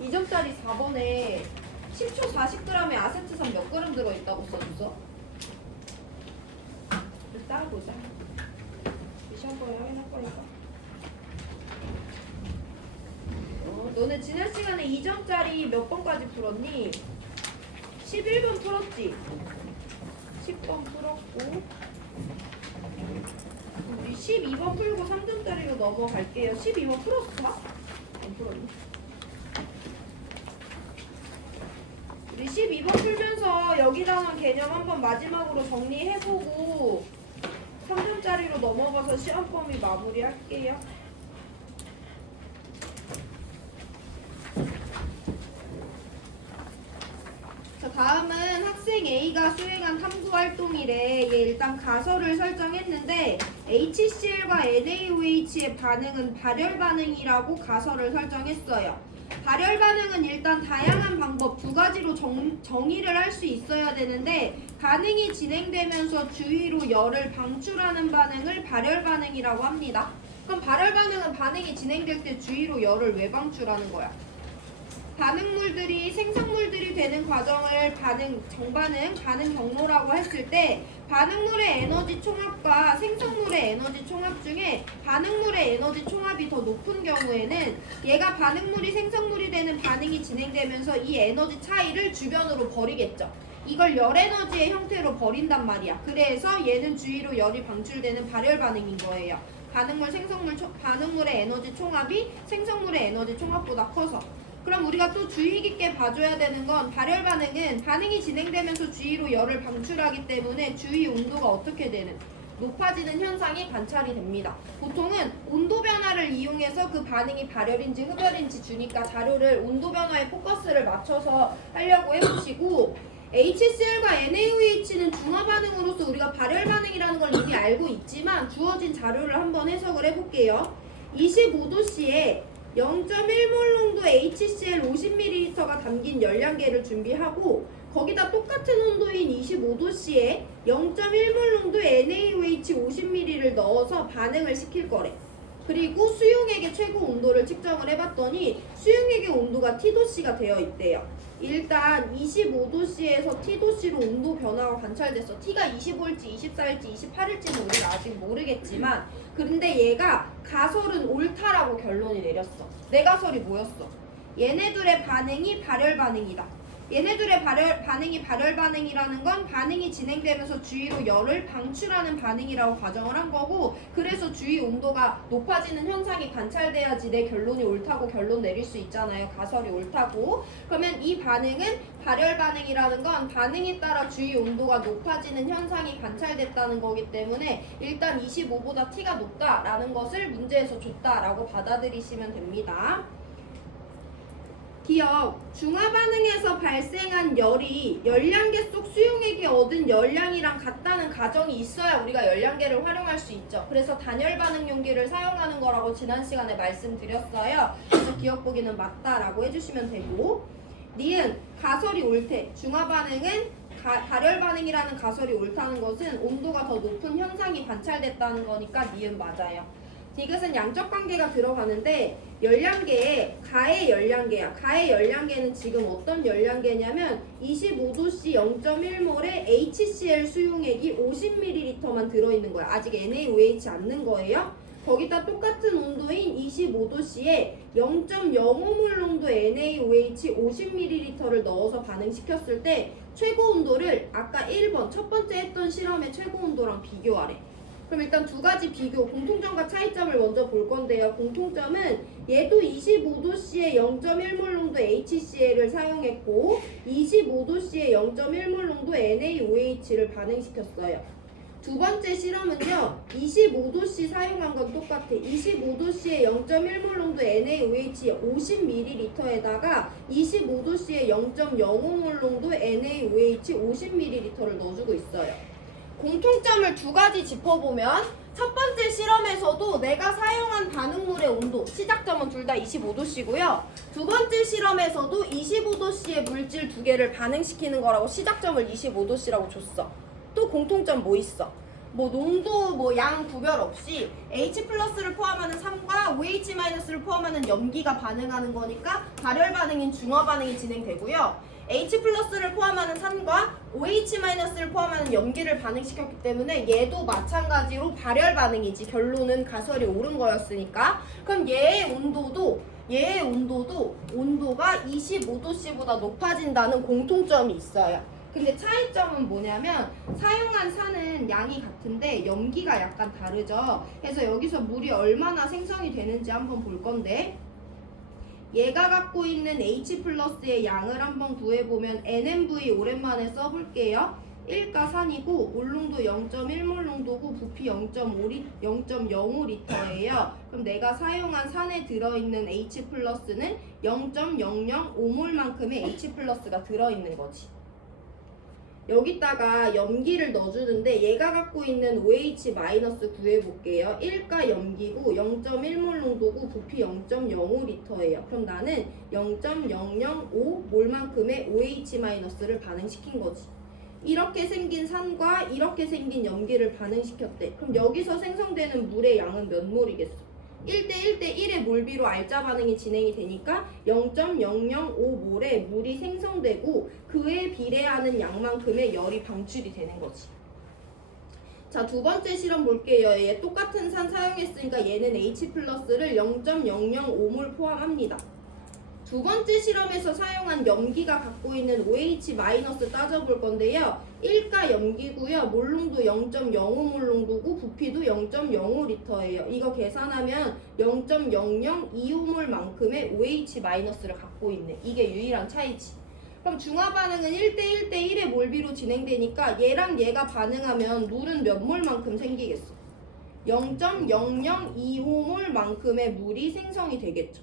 2점짜리 4번에 10초 40g의 아세트산 몇 그램 들어있다고 써줬어? 일단 보자. 시험 번에 확인할 거니까. 너네 지난 시간에 2점짜리 몇 번까지 풀었니? 11번 풀었지? 10번 풀었고 우리 12번 풀고 3점짜리로 넘어갈게요. 12번 풀었어? 안 풀었니? 우리 12번 풀면서 여기다는 개념 한번 마지막으로 정리해보고 3점짜리로 넘어가서 시험 범위 마무리할게요. 자, 다음은 학생 A가 수행한 탐구활동이래. 얘 일단 가설을 설정했는데 HCl과 NaOH의 반응은 발열 반응이라고 가설을 설정했어요. 발열 반응은 일단 다양한 방법 두 가지로 정의를 할 수 있어야 되는데 반응이 진행되면서 주위로 열을 방출하는 반응을 발열 반응이라고 합니다. 그럼 발열 반응은 반응이 진행될 때 주위로 열을 왜 방출하는 거야? 반응물들이 생성물들이 되는 과정을 정반응, 반응 경로라고 했을 때 반응물의 에너지 총합과 생성물의 에너지 총합 중에 반응물의 에너지 총합이 더 높은 경우에는 얘가 반응물이 생성물이 되는 반응이 진행되면서 이 에너지 차이를 주변으로 버리겠죠. 이걸 열 에너지의 형태로 버린단 말이야. 그래서 얘는 주위로 열이 방출되는 발열 반응인 거예요. 반응물의 에너지 총합이 생성물의 에너지 총합보다 커서. 그럼 우리가 또 주의 깊게 봐줘야 되는 건 발열 반응은 반응이 진행되면서 주위로 열을 방출하기 때문에 주위 온도가 어떻게 되는? 높아지는 현상이 관찰이 됩니다. 보통은 온도 변화를 이용해서 그 반응이 발열인지 흡열인지 주니까 자료를 온도 변화에 포커스를 맞춰서 하려고 해보시고 HCl과 NaOH는 중화 반응으로서 우리가 발열 반응이라는 걸 이미 알고 있지만 주어진 자료를 한번 해석을 해볼게요. 25도씨에 0.1몰 농도 HCl 50ml가 담긴 열량계를 준비하고 거기다 똑같은 온도인 25도씨에 0.1몰 농도 NaOH 50ml를 넣어서 반응을 시킬 거래. 그리고 수용액의 최고 온도를 측정을 해봤더니 수용액의 온도가 T도씨가 되어 있대요. 일단 25도씨에서 T도씨로 온도 변화가 관찰됐어. T가 25일지 24일지 28일지는 우리가 아직 모르겠지만 근데 얘가 가설은 옳다라고 결론이 내렸어. 내 가설이 뭐였어? 얘네들의 반응이 발열 반응이다. 얘네들의 반응이 발열 반응이라는 건 반응이 진행되면서 주위로 열을 방출하는 반응이라고 가정을 한 거고 그래서 주위 온도가 높아지는 현상이 관찰돼야지 내 결론이 옳다고 결론 내릴 수 있잖아요. 가설이 옳다고. 그러면 이 반응은 발열 반응이라는 건 반응에 따라 주위 온도가 높아지는 현상이 관찰됐다는 거기 때문에 일단 25보다 T가 높다라는 것을 문제에서 줬다라고 받아들이시면 됩니다. 기억, 중화 반응에서 발생한 열이 열량계 속 수용액이 얻은 열량이랑 같다는 가정이 있어야 우리가 열량계를 활용할 수 있죠. 그래서 단열 반응 용기를 사용하는 거라고 지난 시간에 말씀드렸어요. 그래서 기억 보기는 맞다라고 해주시면 되고 니은 가설이 옳대. 중화 반응은 발열 반응이라는 가설이 옳다는 것은 온도가 더 높은 현상이 관찰됐다는 거니까 니은 맞아요. 디귿은 양적 관계가 들어가는데 열량계에 가의 열량계야. 가의 열량계는 지금 어떤 열량계냐면 25도씨 0.1몰의 HCl 수용액이 50ml만 들어있는 거야. 아직 NaOH 안 넣은 거예요. 거기다 똑같은 온도인 25도씨에 0.05몰 농도의 NaOH 50ml를 넣어서 반응시켰을 때 최고 온도를 아까 1번 첫 번째 했던 실험의 최고 온도랑 비교하래. 그럼 일단 두 가지 비교, 공통점과 차이점을 먼저 볼 건데요. 공통점은 얘도 25도씨에 0.1몰 농도 HCl을 사용했고 25도씨에 0.1몰 농도 NaOH를 반응시켰어요. 두 번째 실험은요. 25도씨 사용한 건 똑같아. 25도씨에 0.1몰 농도 NaOH 50ml에다가 25도씨에 0.05몰 농도 NaOH 50ml를 넣어주고 있어요. 공통점을 두 가지 짚어보면 첫 번째 실험에서도 내가 사용한 반응물의 온도, 시작점은 둘 다 25도씨고요. 두 번째 실험에서도 25도씨의 물질 두 개를 반응시키는 거라고 시작점을 25도씨라고 줬어. 또 공통점 뭐 있어? 뭐 농도 뭐 양 구별 없이 H 플러스를 포함하는 산과 OH 마이너스를 포함하는 염기가 반응하는 거니까 발열 반응인 중화 반응이 진행되고요. H 플러스를 포함하는 산과 OH 마이너스를 포함하는 염기를 반응시켰기 때문에 얘도 마찬가지로 발열 반응이지. 결론은 가설이 옳은 거였으니까. 그럼 얘의 온도도 온도가 25도씨보다 높아진다는 공통점이 있어요. 근데 차이점은 뭐냐면 사용한 산은 양이 같은데 염기가 약간 다르죠. 그래서 여기서 물이 얼마나 생성이 되는지 한번 볼 건데, 얘가 갖고 있는 H 플러스의 양을 한번 구해보면 NMV 오랜만에 써볼게요. 1가 산이고 몰농도 0.1몰농도고 부피 0.05리터예요. 그럼 내가 사용한 산에 들어있는 H 플러스는 0.005몰만큼의 H 플러스가 들어있는 거지. 여기다가 염기를 넣어주는데 얘가 갖고 있는 OH 마이너스 구해볼게요. 1가 염기고 0.1몰 농도고 부피 0.05리터예요. 그럼 나는 0.005몰만큼의 OH 마이너스를 반응시킨 거지. 이렇게 생긴 산과 이렇게 생긴 염기를 반응시켰대. 그럼 여기서 생성되는 물의 양은 몇 몰이겠어? 1대1대1의 몰비로 알짜 반응이 진행이 되니까 0.005몰의 물이 생성되고 그에 비례하는 양만큼의 열이 방출이 되는 거지. 자, 두 번째 실험 볼게요. 얘 똑같은 산 사용했으니까 얘는 H 플러스를 0.005몰 포함합니다. 두 번째 실험에서 사용한 염기가 갖고 있는 OH 마이너스 따져볼 건데요. 1가 염기고요. 몰농도 0.05몰농도고 부피도 0.05리터예요. 이거 계산하면 0.0025몰만큼의 OH 마이너스를 갖고 있네. 이게 유일한 차이지. 그럼 중화 반응은 1대1대1의 몰비로 진행되니까 얘랑 얘가 반응하면 물은 몇 몰만큼 생기겠어? 0.0025몰만큼의 물이 생성이 되겠죠.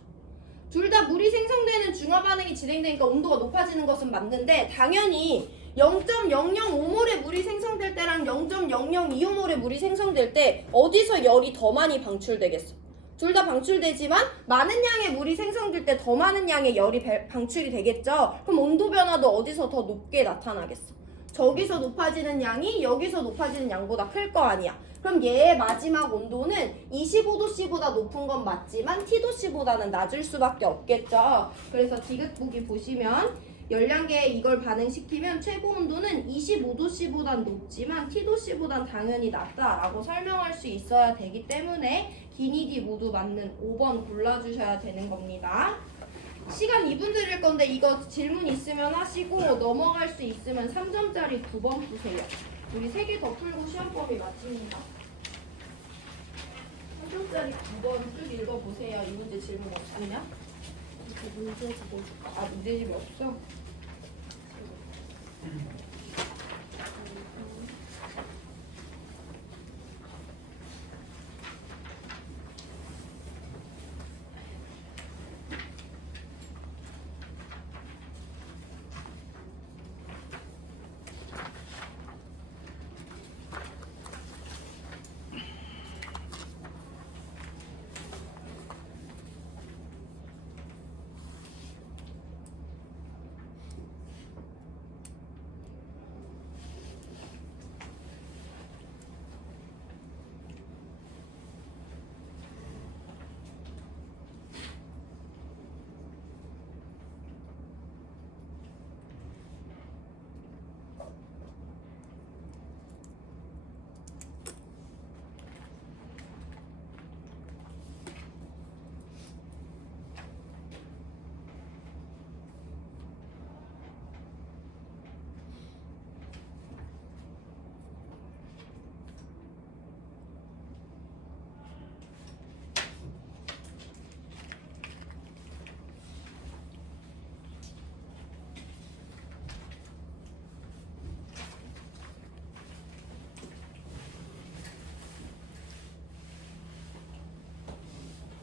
둘 다 물이 생성되는 중화 반응이 진행되니까 온도가 높아지는 것은 맞는데, 당연히 0.005몰의 물이 생성될 때랑 0.0025몰의 물이 생성될 때 어디서 열이 더 많이 방출되겠어? 둘 다 방출되지만 많은 양의 물이 생성될 때 더 많은 양의 열이 방출이 되겠죠? 그럼 온도 변화도 어디서 더 높게 나타나겠어? 저기서 높아지는 양이 여기서 높아지는 양보다 클 거 아니야. 그럼 얘의 마지막 온도는 25도씨보다 높은 건 맞지만 T도씨보다는 낮을 수밖에 없겠죠. 그래서 디귿보기 보시면 열량계에 이걸 반응시키면 최고 온도는 25도씨보단 높지만 T도씨보단 당연히 낮다라고 설명할 수 있어야 되기 때문에 기니디 모두 맞는 5번 골라주셔야 되는 겁니다. 시간 2분 드릴 건데 이거 질문 있으면 하시고 넘어갈 수 있으면 3점짜리 9번 푸세요. 우리 3개 더 풀고 시험 범위 마칩니다. 3점짜리 9번 쭉 읽어보세요. 이 문제 질문 없으면. 문제집이 없을까? 아, 문제집이 없어?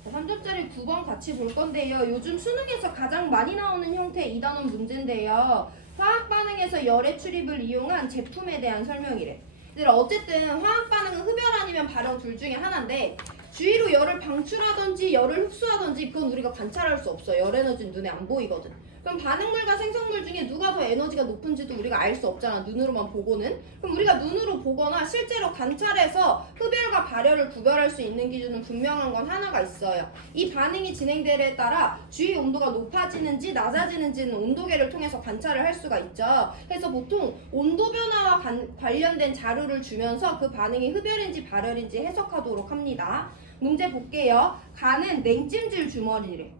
자, 3점짜리 9번 같이 볼 건데요. 요즘 수능에서 가장 많이 나오는 형태 2단원 문제인데요. 화학 반응에서 열의 출입을 이용한 제품에 대한 설명이래. 어쨌든 화학 반응은 흡열 아니면 발열 둘 중에 하나인데 주위로 열을 방출하던지 열을 흡수하던지 그건 우리가 관찰할 수 없어. 열 에너지는 눈에 안 보이거든. 그럼 반응물과 생성물 중에 누가 더 에너지가 높은지도 우리가 알 수 없잖아. 눈으로만 보고는. 그럼 우리가 눈으로 보거나 실제로 관찰해서 흡열과 발열을 구별할 수 있는 기준은 분명한 건 하나가 있어요. 이 반응이 진행되에 따라 주위 온도가 높아지는지 낮아지는지는 온도계를 통해서 관찰을 할 수가 있죠. 그래서 보통 온도 변화와 관련된 자료를 주면서 그 반응이 흡열인지 발열인지 해석하도록 합니다. 문제 볼게요. 간은 냉찜질 주머니래.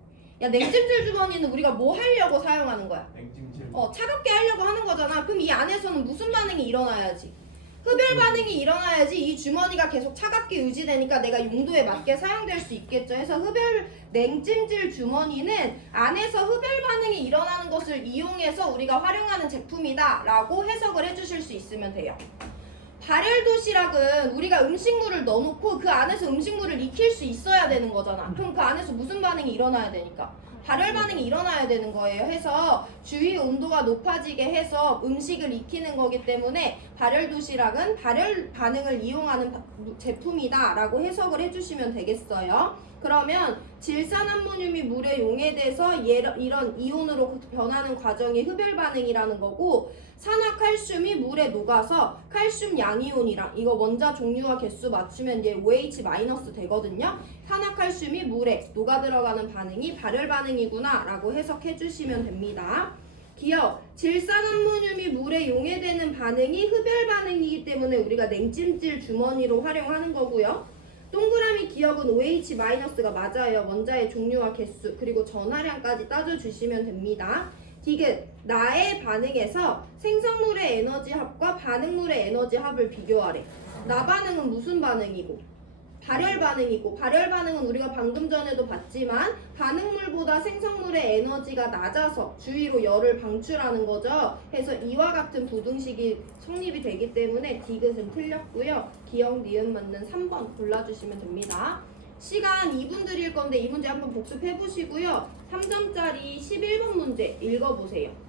야, 냉찜질 주머니는 우리가 뭐 하려고 사용하는 거야? 냉찜질. 차갑게 하려고 하는 거잖아. 그럼 이 안에서는 무슨 반응이 일어나야지? 흡열 반응이 일어나야지 이 주머니가 계속 차갑게 유지되니까 내가 용도에 맞게 사용될 수 있겠죠. 해서 냉찜질 주머니는 안에서 흡열 반응이 일어나는 것을 이용해서 우리가 활용하는 제품이다 라고 해석을 해주실 수 있으면 돼요. 발열 도시락은 우리가 음식물을 넣어놓고 그 안에서 음식물을 익힐 수 있어야 되는 거잖아. 그럼 그 안에서 무슨 반응이 일어나야 되니까? 발열 반응이 일어나야 되는 거예요. 해서 주위 온도가 높아지게 해서 음식을 익히는 거기 때문에 발열 도시락은 발열 반응을 이용하는 제품이다 라고 해석을 해주시면 되겠어요. 그러면 질산암모늄이 물에 용해돼서 이런 이온으로 변하는 과정이 흡열 반응이라는 거고, 산화칼슘이 물에 녹아서 칼슘 양이온이랑 이거 원자 종류와 개수 맞추면 이제 OH- 되거든요. 산화칼슘이 물에 녹아 들어가는 반응이 발열 반응이구나 라고 해석해 주시면 됩니다. 기억, 질산암모늄이 물에 용해되는 반응이 흡열 반응이기 때문에 우리가 냉찜질 주머니로 활용하는 거고요. 동그라미 기억은 OH-가 맞아요. 원자의 종류와 개수 그리고 전하량까지 따져주시면 됩니다. 디귿, 나의 반응에서 생성물의 에너지 합과 반응물의 에너지 합을 비교하래. 나 반응은 무슨 반응이고? 발열 반응이고, 발열 반응은 우리가 방금 전에도 봤지만 반응물보다 생성물의 에너지가 낮아서 주위로 열을 방출하는 거죠. 그래서 이와 같은 부등식이 성립이 되기 때문에 디귿은 틀렸고요. 기억, 니은 맞는 3번 골라주시면 됩니다. 시간 2분 드릴 건데 이 문제 한번 복습해 보시고요. 3점짜리 11번 문제 읽어보세요.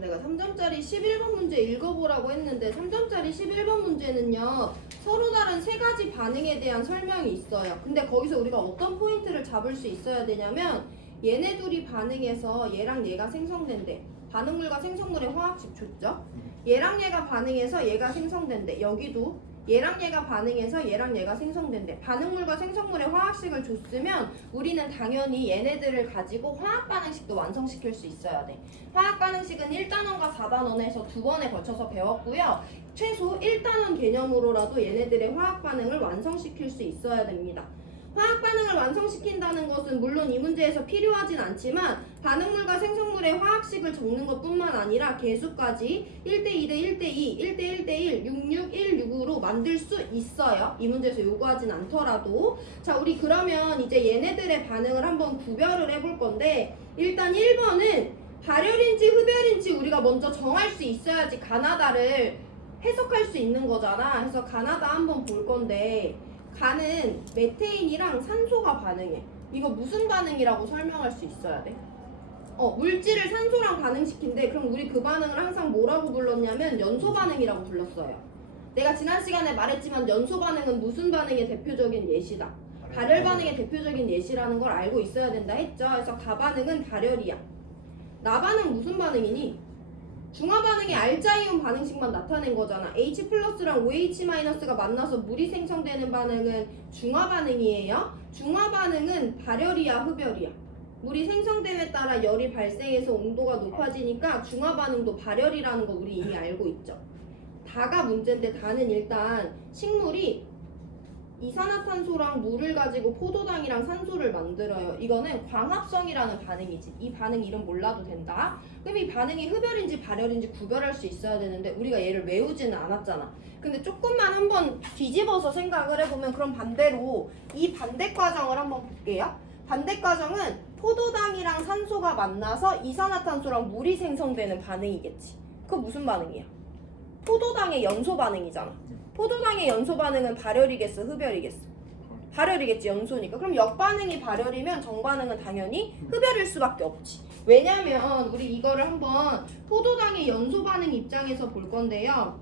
내가 3점짜리 11번 문제 읽어보라고 했는데 3점짜리 11번 문제는요, 서로 다른 세 가지 반응에 대한 설명이 있어요. 근데 거기서 우리가 어떤 포인트를 잡을 수 있어야 되냐면, 얘네 둘이 반응해서 얘랑 얘가 생성된대. 반응물과 생성물의 화학식 줬죠? 얘랑 얘가 반응해서 얘가 생성된대. 여기도 얘랑 얘가 반응해서 얘랑 얘가 생성된대. 반응물과 생성물의 화학식을 줬으면 우리는 당연히 얘네들을 가지고 화학 반응식도 완성시킬 수 있어야 돼. 화학 반응식은 1단원과 4단원에서 2번에 걸쳐서 배웠고요. 최소 1단원 개념으로라도 얘네들의 화학 반응을 완성시킬 수 있어야 됩니다. 화학 반응을 완성시킨다는 것은 물론 이 문제에서 필요하진 않지만 반응물과 생성물의 화학식을 적는 것뿐만 아니라 개수까지 1대2 대 1대2, 1대1 대 1, 6616으로 만들 수 있어요. 이 문제에서 요구하진 않더라도. 자, 우리 그러면 이제 얘네들의 반응을 한번 구별을 해볼 건데, 일단 1번은 발열인지 흡열인지 우리가 먼저 정할 수 있어야지 가나다를 해석할 수 있는 거잖아. 그래서 가나다 한번 볼 건데, 가는 메테인이랑 산소가 반응해. 이거 무슨 반응이라고 설명할 수 있어야 돼? 물질을 산소랑 반응시킨대. 그럼 우리 그 반응을 항상 뭐라고 불렀냐면 연소 반응이라고 불렀어요. 내가 지난 시간에 말했지만 연소 반응은 무슨 반응의 대표적인 예시다. 발열 반응의 대표적인 예시라는 걸 알고 있어야 된다 했죠. 그래서 가반응은 발열이야. 나반응 무슨 반응이니? 중화 반응의 알자이온 반응식만 나타낸 거잖아. H 플러스랑 OH 마이너스가 만나서 물이 생성되는 반응은 중화 반응이에요. 중화 반응은 발열이야, 흡열이야? 물이 생성됨에 따라 열이 발생해서 온도가 높아지니까 중화 반응도 발열이라는 거 우리 이미 알고 있죠. 다가 문제인데 다는 일단 식물이 이산화탄소랑 물을 가지고 포도당이랑 산소를 만들어요. 이거는 광합성이라는 반응이지. 이 반응 이름 몰라도 된다. 그럼 이 반응이 흡열인지 발열인지 구별할 수 있어야 되는데 우리가 얘를 외우지는 않았잖아. 근데 조금만 한번 뒤집어서 생각을 해보면 그럼 반대로 이 반대 과정을 한번 볼게요. 반대 과정은 포도당이랑 산소가 만나서 이산화탄소랑 물이 생성되는 반응이겠지. 그거 무슨 반응이야? 포도당의 연소 반응이잖아. 포도당의 연소 반응은 발열이겠어, 흡열이겠어? 발열이겠지, 연소니까. 그럼 역반응이 발열이면 정반응은 당연히 흡열일 수밖에 없지. 왜냐면 우리 이거를 한번 포도당의 연소 반응 입장에서 볼 건데요.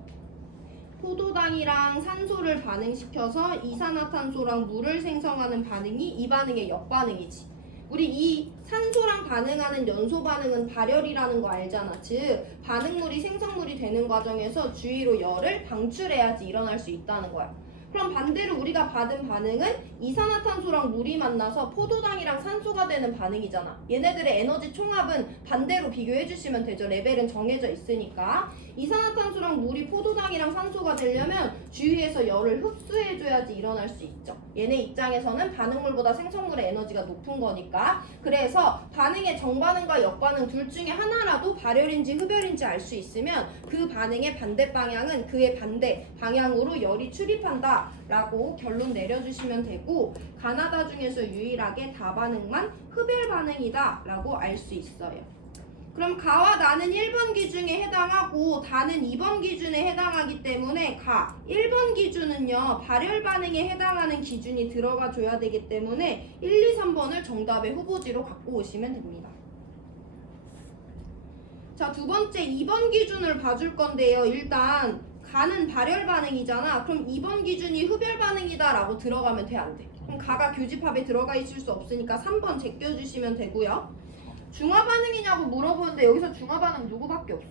포도당이랑 산소를 반응시켜서 이산화탄소랑 물을 생성하는 반응이 이 반응의 역반응이지. 우리 이 산소랑 반응하는 연소 반응은 발열이라는 거 알잖아. 즉 반응물이 생성물이 되는 과정에서 주위로 열을 방출해야지 일어날 수 있다는 거야. 그럼 반대로 우리가 받은 반응은 이산화탄소랑 물이 만나서 포도당이랑 산소가 되는 반응이잖아. 얘네들의 에너지 총합은 반대로 비교해 주시면 되죠. 레벨은 정해져 있으니까. 이산화탄소랑 물이 포도당이랑 산소가 되려면 주위에서 열을 흡수해줘야지 일어날 수 있죠. 얘네 입장에서는 반응물보다 생성물의 에너지가 높은 거니까. 그래서 반응의 정반응과 역반응 둘 중에 하나라도 발열인지 흡열인지 알 수 있으면 그 반응의 반대 방향은 그의 반대 방향으로 열이 출입한다 라고 결론 내려주시면 되고, 가나다 중에서 유일하게 다반응만 흡열 반응이다 라고 알 수 있어요. 그럼 가와 나는 1번 기준에 해당하고 다는 2번 기준에 해당하기 때문에 1번 기준은요 발열 반응에 해당하는 기준이 들어가 줘야 되기 때문에 1, 2, 3번을 정답의 후보지로 갖고 오시면 됩니다. 자, 두 번째 2번 기준을 봐줄 건데요. 일단 가는 발열 반응이잖아. 그럼 2번 기준이 흡열 반응이다 라고 들어가면 돼, 안 돼? 그럼 가가 교집합에 들어가 있을 수 없으니까 3번 제껴주시면 되고요. 중화 반응이냐고 물어보는데 여기서 중화 반응 누구밖에 없어?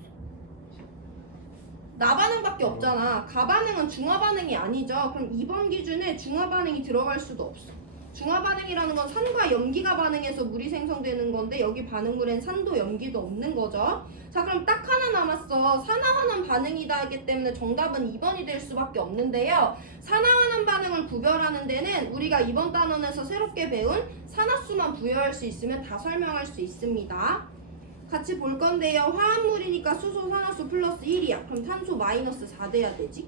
나 반응밖에 없잖아. 가 반응은 중화 반응이 아니죠. 그럼 2번 기준에 중화 반응이 들어갈 수도 없어. 중화 반응이라는 건 산과 염기가 반응해서 물이 생성되는 건데 여기 반응물엔 산도 염기도 없는 거죠. 자, 그럼 딱 하나 남았어. 산화환원 반응이다 하기 때문에 정답은 2번이 될 수밖에 없는데요. 산화환원 반응을 구별하는 데는 우리가 이번 단원에서 새롭게 배운 산화수만 부여할 수 있으면 다 설명할 수 있습니다. 같이 볼 건데요. 화합물이니까 수소 산화수 플러스 1이야. 그럼 탄소 마이너스 4 돼야 되지.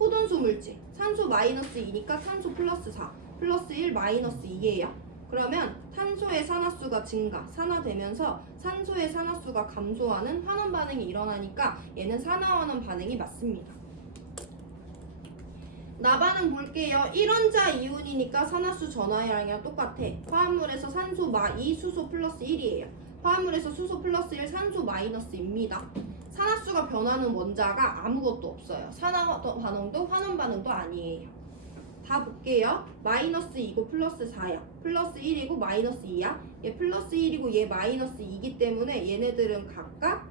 호돈수 물질. 산소 마이너스 2니까 탄소 플러스 4. 플러스 1 마이너스 2예요. 그러면 탄소의 산화수가 증가, 산화되면서 산소의 산화수가 감소하는 환원 반응이 일어나니까 얘는 산화환원 반응이 맞습니다. 나반응 볼게요. 1원자 이온이니까 산화수 전하량이랑 똑같아. 화합물에서 산소 마2 수소 플러스 1이에요. 화합물에서 수소 플러스 1 산소 마이너스입니다. 산화수가 변하는 원자가 아무것도 없어요. 산화 반응도 환원 반응도 아니에요. 다 볼게요. 마이너스 2고 플러스 4야. 플러스 1이고 마이너스 2야. 얘 플러스 1이고 얘 마이너스 2이기 때문에 얘네들은 각각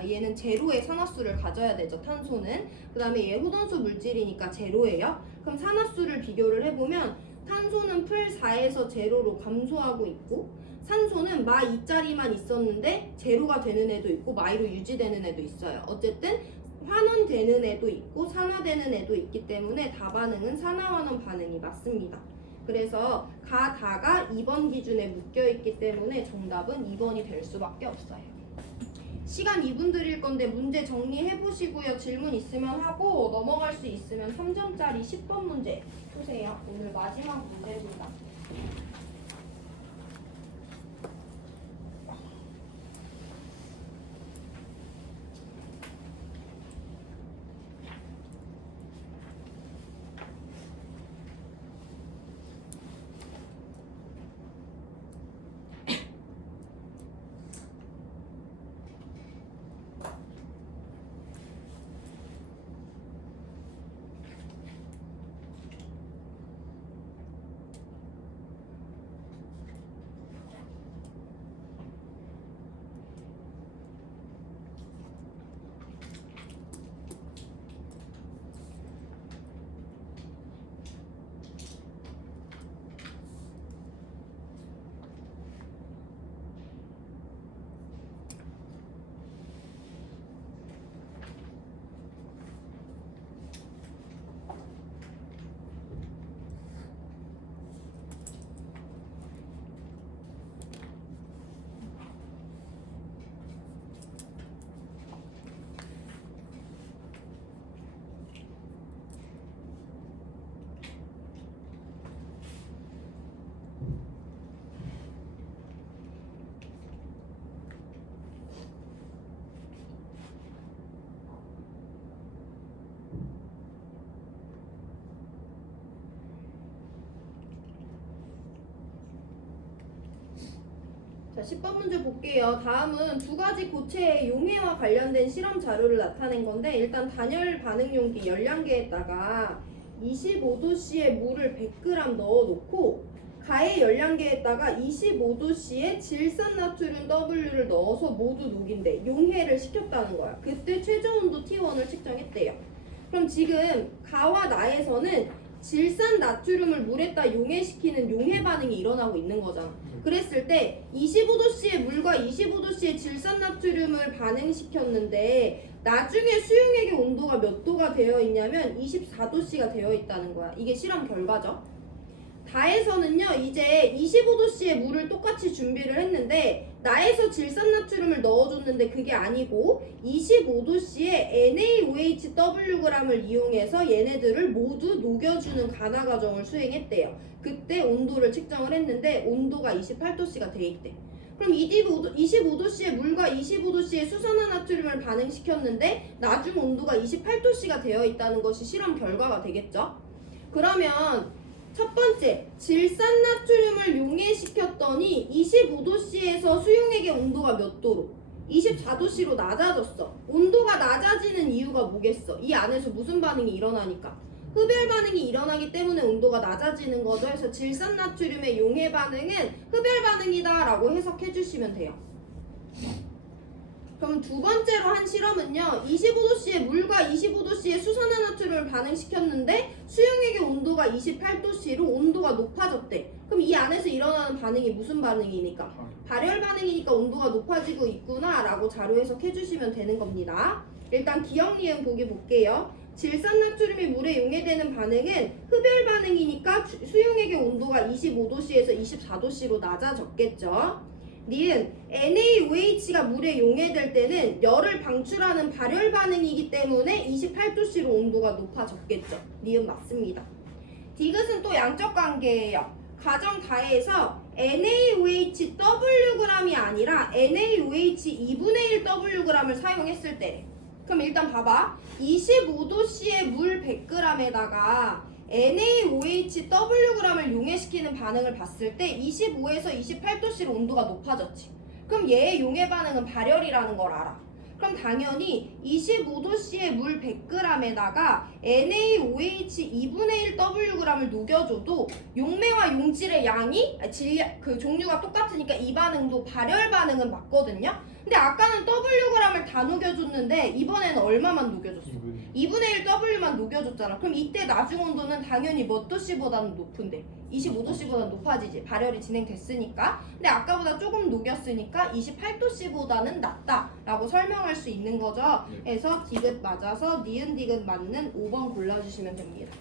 얘는 제로의 산화수를 가져야 되죠. 탄소는. 그 다음에 얘 호돈수 물질이니까 제로예요. 그럼 산화수를 비교를 해보면 탄소는 풀 4에서 제로로 감소하고 있고 산소는 마 2짜리만 있었는데 제로가 되는 애도 있고 마이로 유지되는 애도 있어요. 어쨌든 환원되는 애도 있고 산화되는 애도 있기 때문에 다반응은 산화환원 반응이 맞습니다. 그래서 다가 2번 기준에 묶여있기 때문에 정답은 2번이 될 수밖에 없어요. 시간 2분 드릴 건데 문제 정리해보시고요. 질문 있으면 하고 넘어갈 수 있으면 3점짜리 10번 문제 보세요. 오늘 마지막 문제입니다. 자, 10번 문제 볼게요. 다음은 두 가지 고체의 용해와 관련된 실험 자료를 나타낸 건데 일단 단열 반응 용기 10량계에다가 25도씨의 물을 100g 넣어놓고 가해 열량계에다가 25도씨의 질산나트륨 W를 넣어서 모두 녹인대. 용해를 시켰다는 거야. 그때 최저온도 T1을 측정했대요. 그럼 지금 가와 나에서는 질산나트륨을 물에다 용해시키는 용해 반응이 일어나고 있는 거잖아. 그랬을 때 25도씨의 물과 25도씨의 질산나트륨을 반응시켰는데 나중에 수용액의 온도가 몇 도가 되어 있냐면 24도씨가 되어 있다는 거야. 이게 실험 결과죠. 다에서는요 이제 25도씨의 물을 똑같이 준비를 했는데 나에서 질산나트륨을 넣어줬는데 그게 아니고 25도씨의 NaOHWg을 이용해서 얘네들을 모두 녹여주는 간화 과정을 수행했대요. 그때 온도를 측정을 했는데 온도가 28도씨가 돼 있대. 그럼 25도씨의 물과 25도씨의 수산화나트륨을 반응시켰는데 나중 온도가 28도씨가 되어 있다는 것이 실험 결과가 되겠죠. 그러면 첫 번째, 질산나트륨을 용해시켰더니 25도씨에서 수용액의 온도가 몇 도로? 24도씨로 낮아졌어. 온도가 낮아지는 이유가 뭐겠어? 이 안에서 무슨 반응이 일어나니까? 흡열 반응이 일어나기 때문에 온도가 낮아지는 거죠. 그래서 질산나트륨의 용해 반응은 흡열 반응이다 라고 해석해 주시면 돼요. 그럼 두 번째로 한 실험은요 25도씨의 물과 25도씨의 수산화나트륨을 반응시켰는데 수용액의 온도가 28도씨로 온도가 높아졌대. 그럼 이 안에서 일어나는 반응이 무슨 반응이니까? 발열 반응이니까 온도가 높아지고 있구나 라고 자료 해석해 주시면 되는 겁니다. 일단 기억 니은 보기 볼게요. 질산나트륨이 물에 용해되는 반응은 흡열 반응이니까 수용액의 온도가 25도씨에서 24도씨로 낮아졌겠죠. 니은 NaOH가 물에 용해될 때는 열을 방출하는 발열 반응이기 때문에 28도씨로 온도가 높아졌겠죠. 니은 맞습니다. 디귿은 또 양적 관계예요. 가정 다에서 NaOHWg이 아니라 NaOH 2분의 1 Wg을 사용했을 때 그럼 일단 봐봐. 25도씨의 물 100g에다가 NaOHWg을 용해시키는 반응을 봤을 때 25에서 28도씨로 온도가 높아졌지. 그럼 얘의 용해 반응은 발열이라는 걸 알아. 그럼 당연히 25도씨의 물 100g에다가 NaOH 2분의 1 Wg을 녹여줘도 용매와 용질의 양이 그 종류가 똑같으니까 이 반응도 발열 반응은 맞거든요. 근데 아까는 Wg을 다 녹여줬는데 이번에는 얼마만 녹여줬어? 2분의 1 W만 녹여줬잖아. 그럼 이때 나중 온도는 당연히 몇 도씨보다는 높은데 25도씨보다는 높아지지. 발열이 진행됐으니까. 근데 아까보다 조금 녹였으니까 28도씨보다는 낫다라고 설명할 수 있는 거죠. 그래서 디귿 맞아서 니은 디귿 맞는 5번 골라주시면 됩니다.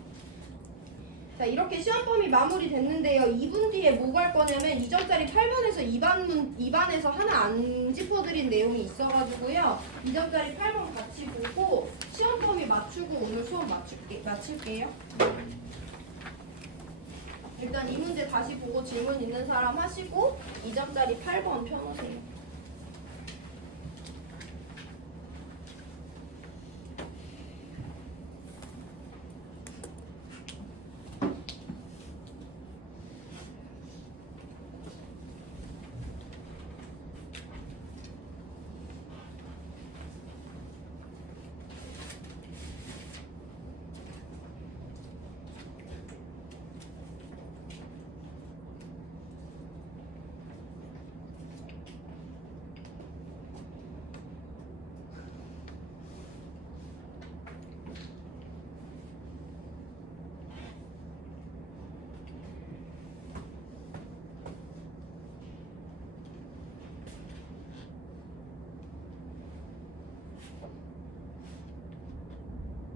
자, 이렇게 시험 범위 마무리 됐는데요. 2분 뒤에 뭐 갈 거냐면 2점짜리 8번에서 2반에서 하나 안 짚어드린 내용이 있어가지고요. 2점짜리 8번 같이 보고 시험 범위 맞추고 오늘 수업 마칠게요. 일단 이 문제 다시 보고 질문 있는 사람 하시고 2점짜리 8번 펴놓으세요.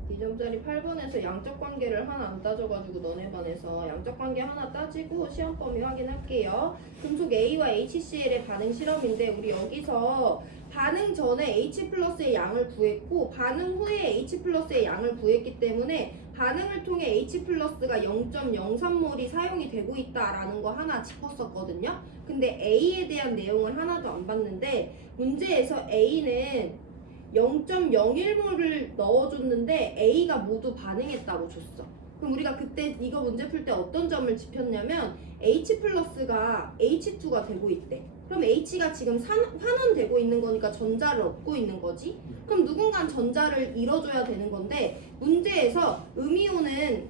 이 점짜리 8번에서 양적 관계를 하나 안 따져가지고 너네 반에서 양적 관계 하나 따지고 시험 범위 확인할게요. 금속 A와 HCl의 반응 실험인데 우리 여기서 반응 전에 H 플러스의 양을 구했고 반응 후에 H 플러스의 양을 구했기 때문에 반응을 통해 H 플러스가 0.03몰이 사용이 되고 있다라는 거 하나 짚었었거든요. 근데 A에 대한 내용을 하나도 안 봤는데 문제에서 A는 0.01몰을 넣어줬는데 A가 모두 반응했다고 줬어. 그럼 우리가 그때 이거 문제 풀 때 어떤 점을 짚었냐면 H 플러스가 H2가 되고 있대. 그럼 H가 지금 환원되고 있는 거니까 전자를 얻고 있는 거지. 그럼 누군가 전자를 잃어줘야 되는 건데 문제에서 음이온은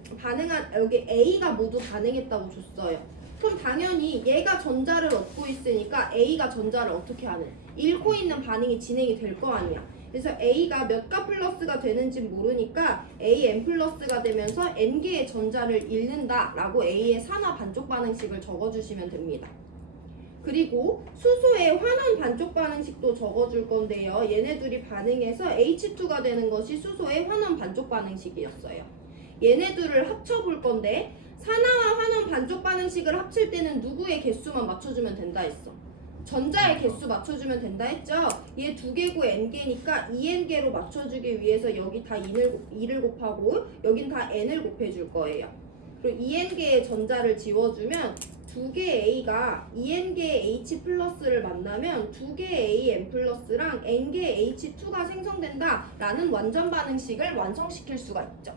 여기 A가 모두 반응했다고 줬어요. 그럼 당연히 얘가 전자를 얻고 있으니까 A가 전자를 어떻게 하는? 잃고 있는 반응이 진행이 될 거 아니야. 그래서 A가 몇 가 플러스가 되는지 모르니까 AN 플러스가 되면서 N개의 전자를 잃는다라고 A의 산화 반쪽 반응식을 적어주시면 됩니다. 그리고 수소의 환원 반쪽 반응식도 적어줄 건데요. 얘네들이 반응해서 H2가 되는 것이 수소의 환원 반쪽 반응식이었어요. 얘네들을 합쳐볼 건데 산화와 환원 반쪽 반응식을 합칠 때는 누구의 개수만 맞춰주면 된다 했어. 전자의 개수 맞춰주면 된다 했죠. 얘 두 개고 n개니까 2n개로 맞춰주기 위해서 여기 다 2를 곱하고 여긴 다 n을 곱해줄 거예요. 그리고 2n개의 전자를 지워주면 두 개의 a가 2n개의 h 플러스를 만나면 두 개의 a n 플러스랑 n개의 h2가 생성된다라는 완전 반응식을 완성시킬 수가 있죠.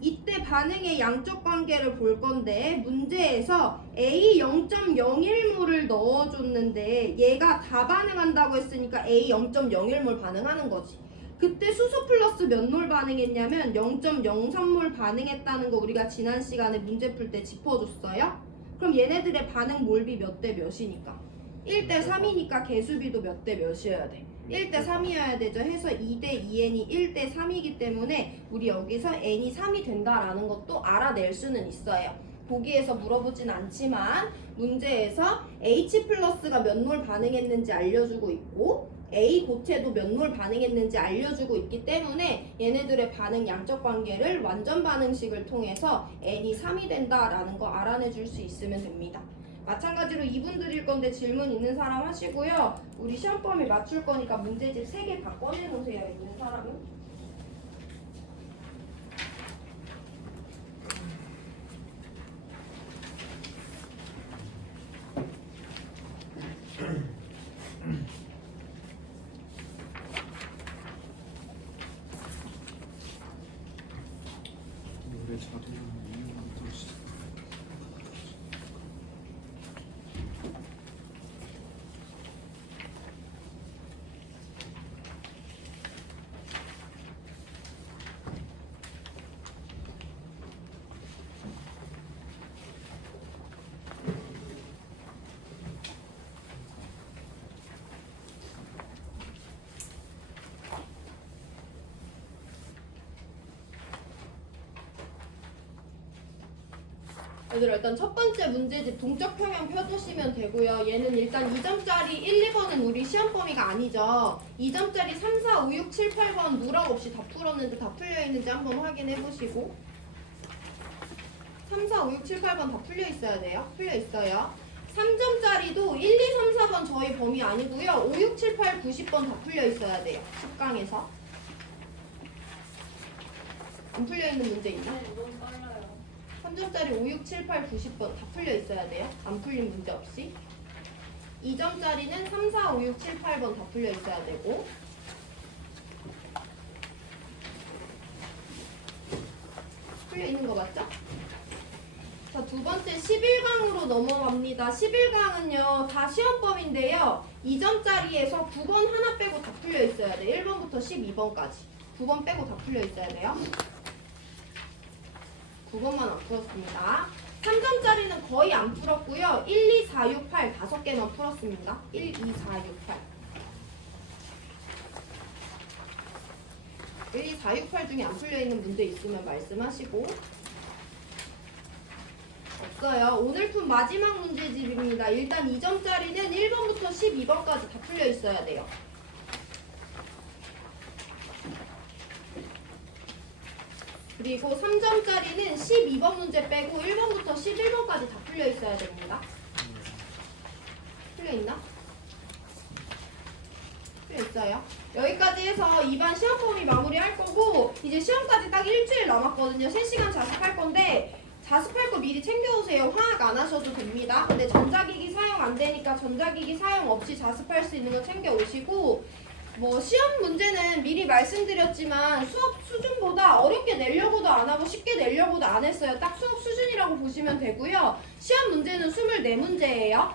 이때 반응의 양적 관계를 볼 건데 문제에서 A 0.01몰을 넣어줬는데 얘가 다 반응한다고 했으니까 A 0.01몰 반응하는 거지. 그때 수소 플러스 몇 몰 반응했냐면 0.03몰 반응했다는 거 우리가 지난 시간에 문제 풀 때 짚어줬어요. 그럼 얘네들의 반응 몰비 몇 대 몇이니까? 1대 3이니까 개수비도 몇 대 몇이어야 돼? 1대 3이어야 되죠. 해서 2대 2n이 1대 3이기 때문에 우리 여기서 n이 3이 된다라는 것도 알아낼 수는 있어요. 보기에서 물어보진 않지만 문제에서 H 플러스가 몇 몰 반응했는지 알려주고 있고 A 고체도 몇 몰 반응했는지 알려주고 있기 때문에 얘네들의 반응 양적 관계를 완전 반응식을 통해서 n이 3이 된다라는 거 알아내줄 수 있으면 됩니다. 마찬가지로 2분 드릴 건데 질문 있는 사람 하시고요. 우리 시험 범위 맞출 거니까 문제집 3개 다 꺼내놓으세요. 있는 사람은. 노래 잘해요. 얘들아 일단 첫 번째 문제집 동적 평형 펴두시면 되고요. 얘는 일단 2점짜리 1, 2번은 우리 시험 범위가 아니죠. 2점짜리 3, 4, 5, 6, 7, 8번 누락 없이 다 풀었는지 다 풀려있는지 한번 확인해 보시고 3, 4, 5, 6, 7, 8번 다 풀려 있어야 돼요. 풀려 있어요. 3점짜리도 1, 2, 3, 4번 저희 범위 아니고요. 5, 6, 7, 8, 90번 다 풀려 있어야 돼요. 10강에서. 안 풀려 있는 문제 있나? 네, 너무 빨라요. 3점짜리 5, 6, 7, 8, 90번 다 풀려 있어야 돼요. 안 풀린 문제 없이. 2점짜리는 3, 4, 5, 6, 7, 8번 다 풀려 있어야 되고. 풀려 있는 거 맞죠? 자, 두 번째 11강으로 넘어갑니다. 11강은요, 다 시험범인데요. 2점짜리에서 9번 하나 빼고 다 풀려 있어야 돼. 1번부터 12번까지. 9번 빼고 다 풀려 있어야 돼요. 9번만 안 풀었습니다. 3점짜리는 거의 안 풀었고요. 1, 2, 4, 6, 8 5개만 풀었습니다. 1, 2, 4, 6, 8 1, 2, 4, 6, 8 중에 안 풀려있는 문제 있으면 말씀하시고. 없어요. 오늘 푼 마지막 문제집입니다. 일단 2점짜리는 1번부터 12번까지 다 풀려 있어야 돼요. 그리고 3점짜리는 12번 문제 빼고 1번부터 11번까지 다 풀려 있어야 됩니다. 풀려 있나? 풀려 있어요. 여기까지 해서 2반 시험 범위 마무리할 거고 이제 시험까지 딱 일주일 남았거든요. 3시간 자습할 건데 자습할 거 미리 챙겨오세요. 화학 안 하셔도 됩니다. 근데 전자기기 사용 안 되니까 전자기기 사용 없이 자습할 수 있는 거 챙겨오시고 뭐 시험 문제는 미리 말씀드렸지만 수업 수준보다 어렵게 내려고도 안 하고 쉽게 내려고도 안 했어요. 딱 수업 수준이라고 보시면 되고요. 시험 문제는 24문제예요.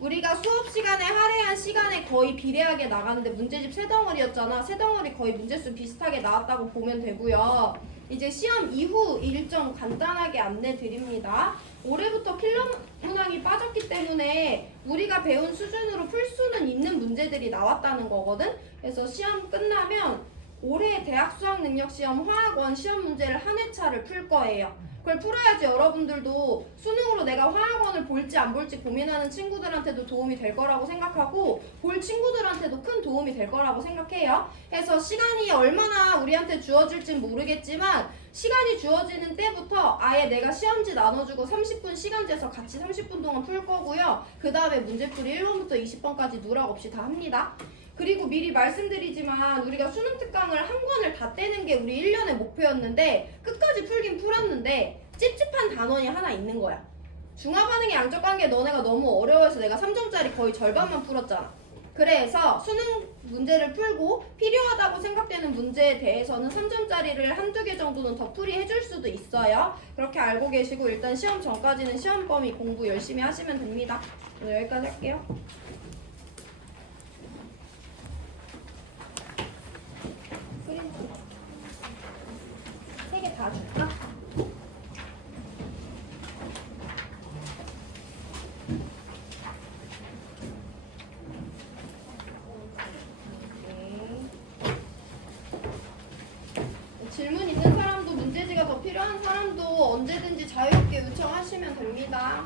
우리가 수업 시간에 할애한 시간에 거의 비례하게 나가는데 문제집 3덩어리였잖아. 3덩어리 거의 문제수 비슷하게 나왔다고 보면 되고요. 이제 시험 이후 일정 간단하게 안내 드립니다. 올해부터 필러 문항이 빠졌기 때문에 우리가 배운 수준으로 풀 수는 있는 문제들이 나왔다는 거거든. 그래서 시험 끝나면 올해 대학 수학능력시험 화학원 시험 문제를 한 회차를 풀 거예요. 그걸 풀어야지 여러분들도 수능으로 내가 화학원을 볼지 안 볼지 고민하는 친구들한테도 도움이 될 거라고 생각하고 볼 친구들한테도 큰 도움이 될 거라고 생각해요. 그래서 시간이 얼마나 우리한테 주어질진 모르겠지만 시간이 주어지는 때부터 아예 내가 시험지 나눠주고 30분 시간 재서 같이 30분 동안 풀 거고요. 그 다음에 문제풀이 1번부터 20번까지 누락 없이 다 합니다. 그리고 미리 말씀드리지만 우리가 수능 특강을 한 권을 다 떼는 게 우리 1년의 목표였는데 끝까지 풀긴 풀었는데 찝찝한 단원이 하나 있는 거야. 중화반응의 양적 관계 너네가 너무 어려워서 내가 3점짜리 거의 절반만 풀었잖아. 그래서 수능 문제를 풀고 필요하다고 생각되는 문제에 대해서는 3점짜리를 한두 개 정도는 더 풀이해줄 수도 있어요. 그렇게 알고 계시고 일단 시험 전까지는 시험 범위 공부 열심히 하시면 됩니다. 오늘 여기까지 할게요. 세 개 다 줄까? 질문 있는 사람도 문제지가 더 필요한 사람도 언제든지 자유롭게 요청하시면 됩니다.